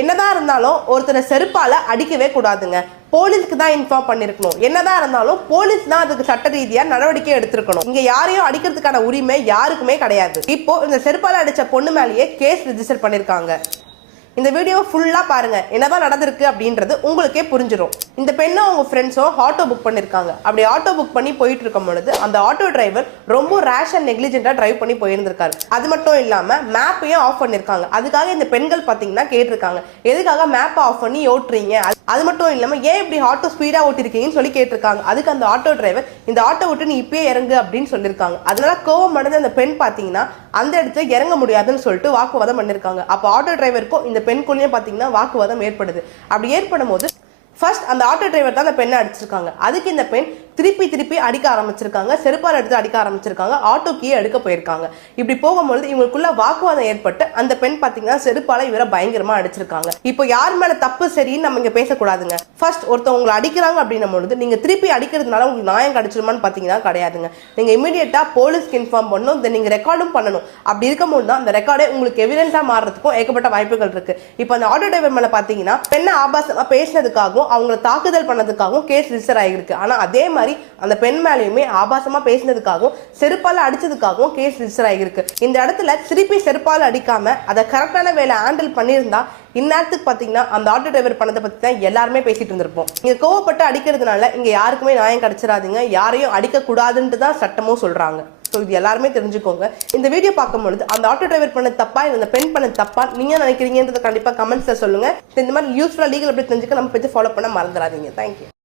என்னதான் இருந்தாலும் ஒருத்தரை செருப்பால அடிக்கவே கூடாதுங்க. போலீஸ்க்கு தான் இன்ஃபார்ம் பண்ணிருக்கணும். என்னதான் இருந்தாலும் போலீஸ் தான் அதுக்கு சட்ட ரீதியா நடவடிக்கை எடுத்திருக்கணும். இங்க யாரையும் அடிக்கிறதுக்கான உரிமை யாருக்குமே கிடையாது. இப்போ இந்த செருப்பால அடிச்ச பொண்ணு மேலேயே கேஸ் ரெஜிஸ்டர் பண்ணிருக்காங்க. இந்த வீடியோ ஃபுல்லா பாருங்க, என்னதான் நடந்திருக்கு அப்படின்றது உங்களுக்கே புரிஞ்சிடும். இந்த பெண்ணும் அவங்க ஃப்ரெண்ட்ஸும் ஆட்டோ புக் பண்ணிருக்காங்க. அப்படி ஆட்டோ புக் பண்ணி போயிட்டு இருக்கும் பொழுது அந்த ஆட்டோ டிரைவர் ரொம்ப ரேஷ் அண்ட் நெக்லிஜென்ட்டா டிரைவ் பண்ணி போயிருந்திருக்காரு. அது மட்டும் இல்லாம மேப்பையும் ஆஃப் பண்ணிருக்காங்க. அதுக்காக இந்த பெண்கள் பாத்தீங்கன்னா கேட்டிருக்காங்க, எதுக்காக மேப்பை ஆஃப் பண்ணி ஓட்டுறீங்க, அது மட்டும் இல்லாம ஏன் இப்படி ஆட்டோ ஸ்பீடா ஓட்டிருக்கீங்கன்னு சொல்லி கேட்டிருக்காங்க. அதுக்கு அந்த ஆட்டோ டிரைவர் இந்த ஆட்டோ விட்டு நீ இப்பயே இறங்கு அப்படின்னு சொல்லியிருக்காங்க. அதனால கோவம் அடைந்த அந்த பெண் பாத்தீங்கன்னா அந்த இடத்துல இறங்க முடியாதுன்னு சொல்லிட்டு வாக்குவாதம் பண்ணிருக்காங்க. அப்போ ஆட்டோ டிரைவருக்கும் இந்த பெண்குள்ளேயும் பாத்தீங்கன்னா வாக்குவாதம் ஏற்படுது. அப்படி ஏற்படும் போது ஃபர்ஸ்ட் அந்த ஆட்டோ டிரைவர் தான் அந்த பெண்ணை அடிச்சிருக்காங்க. அதுக்கு இந்த பெண் திருப்பி அடிக்க ஆரம்பிச்சிருக்காங்க. செருப்பால் எடுத்து அடிக்க ஆரம்பிச்சிருக்காங்க. ஆட்டோ கீழே எடுக்க போயிருக்காங்க. இப்படி போகும்போது இவங்களுக்குள்ள வாக்குவாதம் ஏற்பட்டு அந்த பெண் பாத்தீங்கன்னா செருப்பால இவரை பயங்கரமா அடிச்சிருக்காங்க. இப்போ யார் மேல தப்பு சரின்னு நம்ம இங்க பேசக்கூடாதுங்க. ஃபர்ஸ்ட் ஒருத்தவங்க உங்களை அடிக்கிறாங்க அப்படின்னும் பொழுது நீங்க திருப்பி அடிக்கிறதுனால உங்களுக்கு நியாயம் கிடைச்சிருமான்னு பாத்தீங்கன்னா கிடையாதுங்க. நீங்க இமீடியட்டா போலீஸ்க்கு இன்ஃபார்ம் பண்ணணும். தென் நீங்க ரெக்கார்டும் பண்ணணும். அப்படி இருக்கும்போது தான் அந்த ரெக்கார்டே உங்களுக்கு எவிடன்ஸா மாறுறதுக்கும் ஏகப்பட்ட வாய்ப்புகள் இருக்கு. இப்போ அந்த ஆட்டோ டிரைவர் மேல பாத்தீங்கன்னா பெண்ணை ஆபாசமா பேசினதுக்காகவும் அவங்களை தாக்குதல் பண்ணதுக்காகவும் கேஸ் ரிஜிஸ்டர் ஆகிருக்கு. ஆனா அதே மாதிரி அந்த பெண் மேலேயுமே ஆபாசமா பேசினதுக்காகவும் செருப்பால அடிச்சதுக்காகவும் கேஸ் ரிஜிஸ்டர் ஆகிருக்கு. இந்த இடத்துல திருப்பி செருப்பால அடிக்காம அதை கரெக்டான வேலை ஹேண்டில் பண்ணியிருந்தா இந்நேரத்துக்கு பாத்தீங்கன்னா அந்த ஆட்டோ டிரைவர் பண்ணதை பத்தி தான் எல்லாருமே பேசிட்டு இருந்திருப்போம். இங்க கோவப்பட்டு அடிக்கிறதுனால இங்க யாருக்குமே நியாயம் கிடைச்சிடாதீங்க. யாரையும் அடிக்க கூடாதுன்னு தான் சட்டமும் சொல்றாங்க. இது எல்லாருமே தெரிஞ்சுக்கோங்க. இந்த வீடியோ பார்க்கும்பொழுது அந்த ஆட்டோ டிரைவர் பண்ண தப்பா இந்த பெண் பண்ண தப்பா நீங்க நினைக்கிறீங்கன்றத கண்டிப்பா கமெண்ட்ஸ்ல சொல்லுங்க. இந்த மாதிரி யூஸ்ஃபுல்லா லீகல் அப்படி தெரிஞ்சுக்க நம்ம பேஜை ஃபாலோ பண்ண மறந்துடாதீங்க. தேங்க்யூ.